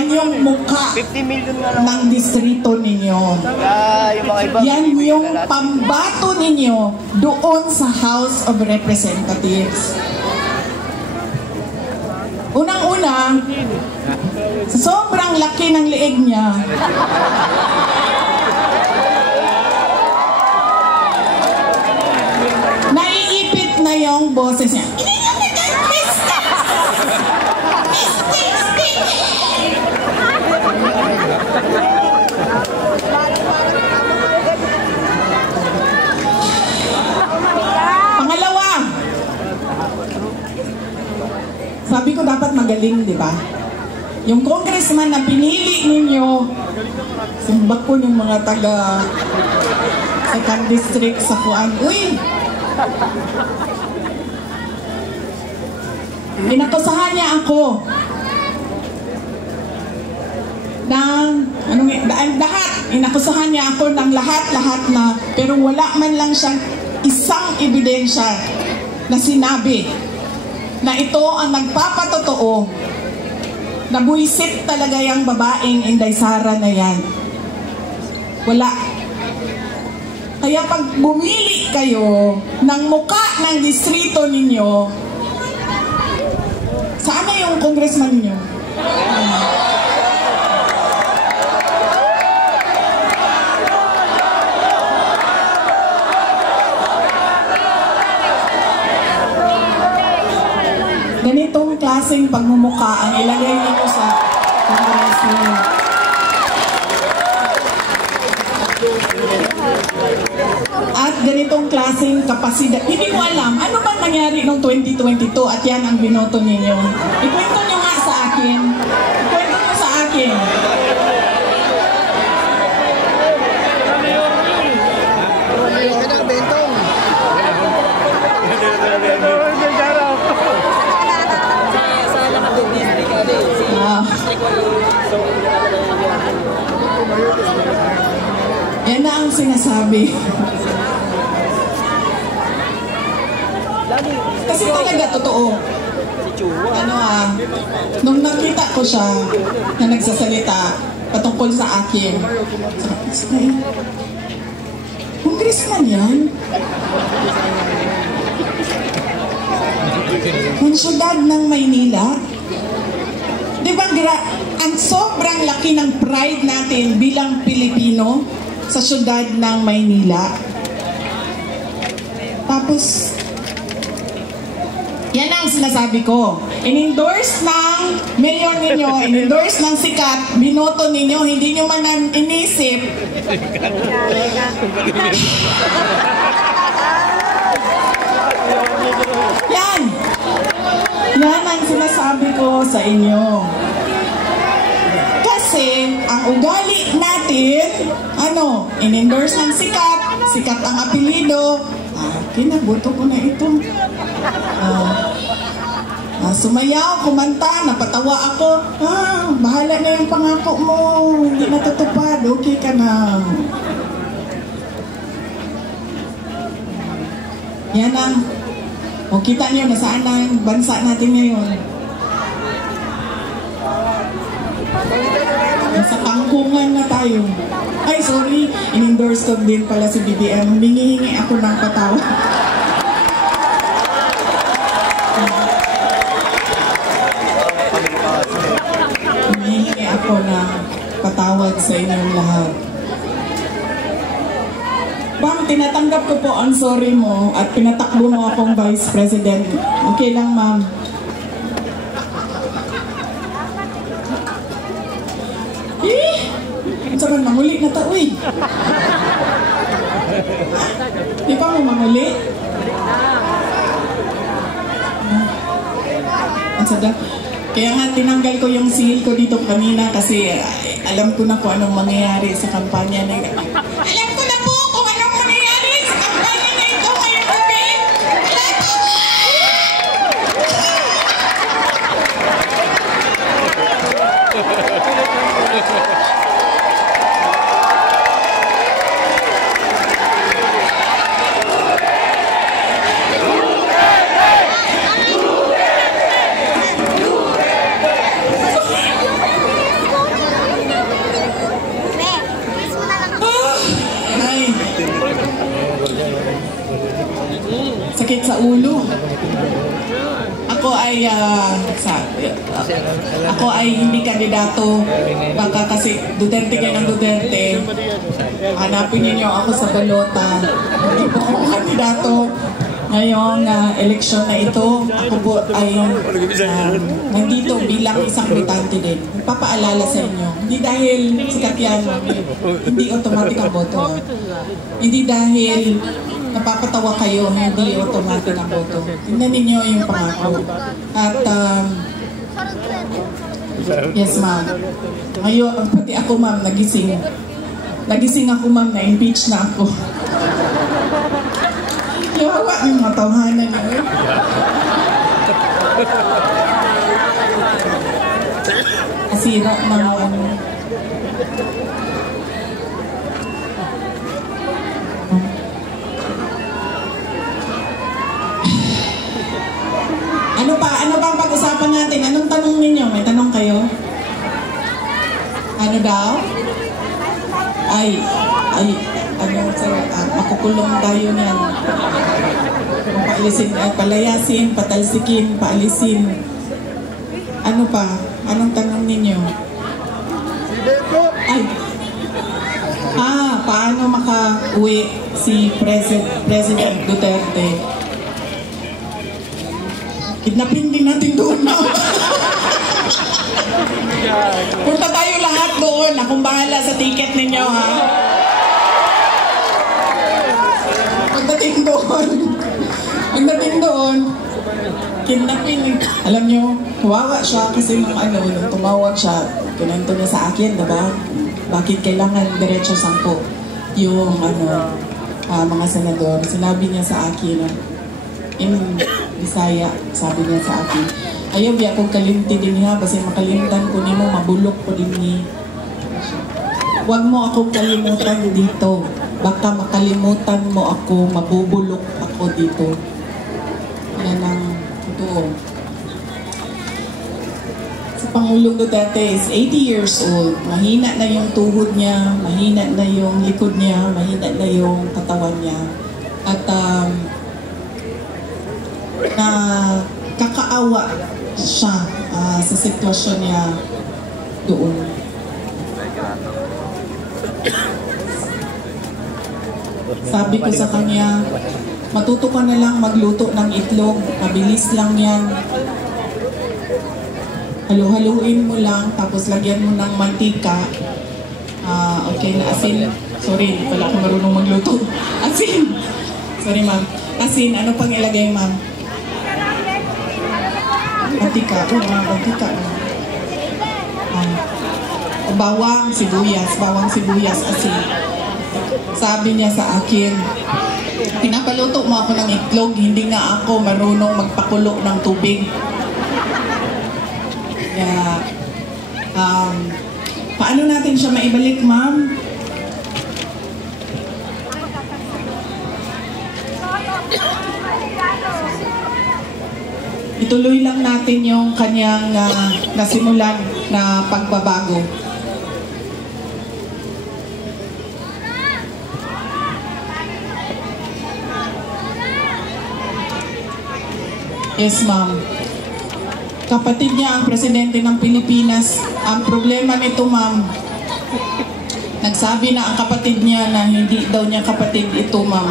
Yan yung mukha 50 million na lang. ng distrito ninyo. Yung mga iba. Yan yung pambato ninyo doon sa House of Representatives. Unang-una, sobrang laki ng leeg niya. Naiipit na yung boses niya. Pangalawa, sabi ko dapat magaling, di ba? Yung congressman na pinili ninyo, simbak ko yung mga taga second district sa Kuan. Uy! Inakusahan niya ako ng lahat. Inakusahan niya ako ng lahat-lahat na, pero wala man lang siyang isang ebidensya na sinabi na ito ang nagpapatotoo na buwisit talaga yung babaeng Inday Sara na yan. Wala. Kaya pag bumili kayo ng muka ng distrito ninyo, saan na yung congressman ninyo? Ganitong klaseng pagmumuka ang ilagay nito sa Kongreso. At ganitong klaseng kapasidad. Hindi ko alam, ano ba nangyari noong 2022 at yan ang binoto ninyo? Ikwento nyo nga sa akin. Ikwento nyo sa akin. Yan na ang sinasabi. Kasi talaga totoo. Nung nakita ko siya na nagsasalita patungkol sa akin, congressman yan? Ng syudad ng Maynila? Diba ang sobrang laki ng pride natin bilang Pilipino sa syudad ng Maynila. Tapos, yan ang sinasabi ko. In-endorse ng mayor ninyo, in-endorse ng sikat, binoto ninyo, hindi nyo man inisip. Yan! Yan ang sinasabi ko sa inyo. Kasi, ang ugali natin, in-endorse ng sikat, sikat ang apelido, kinabuto ko na ito. Sumayaw, kumanta, napatawa ako. Bahala na yung pangako mo, hindi natutupad, okay ka na. Yan ang, kita niyo, nasaan ang bansa natin ngayon. Nasa pangkungan na tayo. Ay, sorry, in-endorse ko din pala si BBM. Humingi ako ng patawad. Humingi ako ng patawad sa inyong lahat. Bang, tinatanggap ko po ang sorry mo at pinatakbo mo akong Vice President. Okay lang, ma'am. Saban, manguli na ta, uy. Di pa mo manguli? Kaya nga tinanggal ko yung seal ko dito kanina kasi alam ko na kung anong mangyayari sa kampanya na ito. Alam ko na po kung anong mangyayari sa kampanya na ito ngayong gabi. ulo. Ako ay hindi kandidato. Baka kasi Duterte kayo ng Duterte. Hanapin niyo ako sa balota. Hindi po ako kandidato. Ngayong eleksyon na ito, ako po ay nandito bilang isang botante din. Papaalala sa inyo, hindi dahil sikat yan, hindi automatic ang boto. Hindi dahil napapatawa kayo, hindi automatic ang boto. Tingnan ninyo yung pangako. At, yes ma'am. Ngayon, pati ako ma'am, nagising. Nagising ako ma'am, na-impeach na ako. Yawa yung mga tawhanan niyo. Asira ng ano. Ano pa ang pag-usapan natin? Anong tanong ninyo? May tanong kayo? Ano daw? Makukulong tayo niyan. Paalisin, palayasin, patalsikin, paalisin. Ano pa? Anong tanong ninyo? Paano maka-uwi si President Duterte? Kidnapin din natin doon, no? Punta tayo lahat doon. Akong bahala sa ticket ninyo, ha? Pagdating doon, kidnapin. Alam nyo, kawawa siya kasi nung nung tumawag siya, kinento niya sa akin, diba? Bakit kailangan diretso 10 yung mga senador? Sinabi niya sa akin, in Bisaya, sabi niya sa akin, ayaw biya akong kalimti din niya, kasi makalimtan ko ni mo, mabulok ko din niya. Huwag mo akong kalimutan dito. Baka makalimutan mo ako, mabubulok ako dito. Yan ang totoo. Si Pangulong Duterte is 80 years old. Mahina na yung tuhod niya, mahina na yung likod niya, mahina na yung katawan niya. At kakaawa siya sa sitwasyon niya doon. Sabi ko sa kanya, matuto ka na lang magluto ng itlog, mabilis lang yan. Halu-haluin mo lang, tapos lagyan mo ng mantika. Okay na asin. Sorry, wala akong marunong magluto. Asin. Sorry ma'am. Asin, ano pang ilagay ma'am? Mantika. Mantika. Bawang sibuyas, asin. Sabi niya sa akin, pinapaluto mo ako ng itlog, hindi nga ako marunong magpakulo ng tubig. Kaya, paano natin siya maibalik, ma'am? Ituloy lang natin yung kanyang nasimulan na pagbabago. Yes, ma'am. Kapatid niya ang presidente ng Pilipinas. Ang problema nito, ma'am, nagsabi na ang kapatid niya na hindi daw niya kapatid ito, ma'am.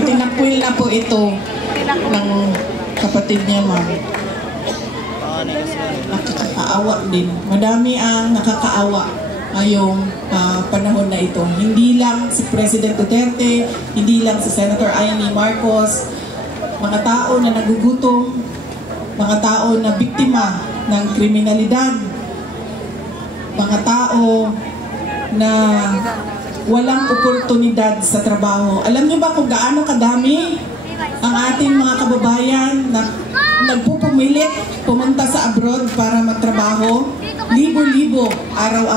Itinakwil na po ito ng kapatid niya, ma'am. Nakakaawa din. Madami ang nakakaawa ngayong panahon na ito. Hindi lang si President Duterte, hindi lang si Senator Amy Marcos, mga tao na nagugutom, mga tao na biktima ng kriminalidad, mga tao na walang oportunidad sa trabaho. Alam niyo ba kung gaano kadami ang ating mga kababayan na nagpupumilit pumunta sa abroad para magtrabaho? Libo-libo araw-araw.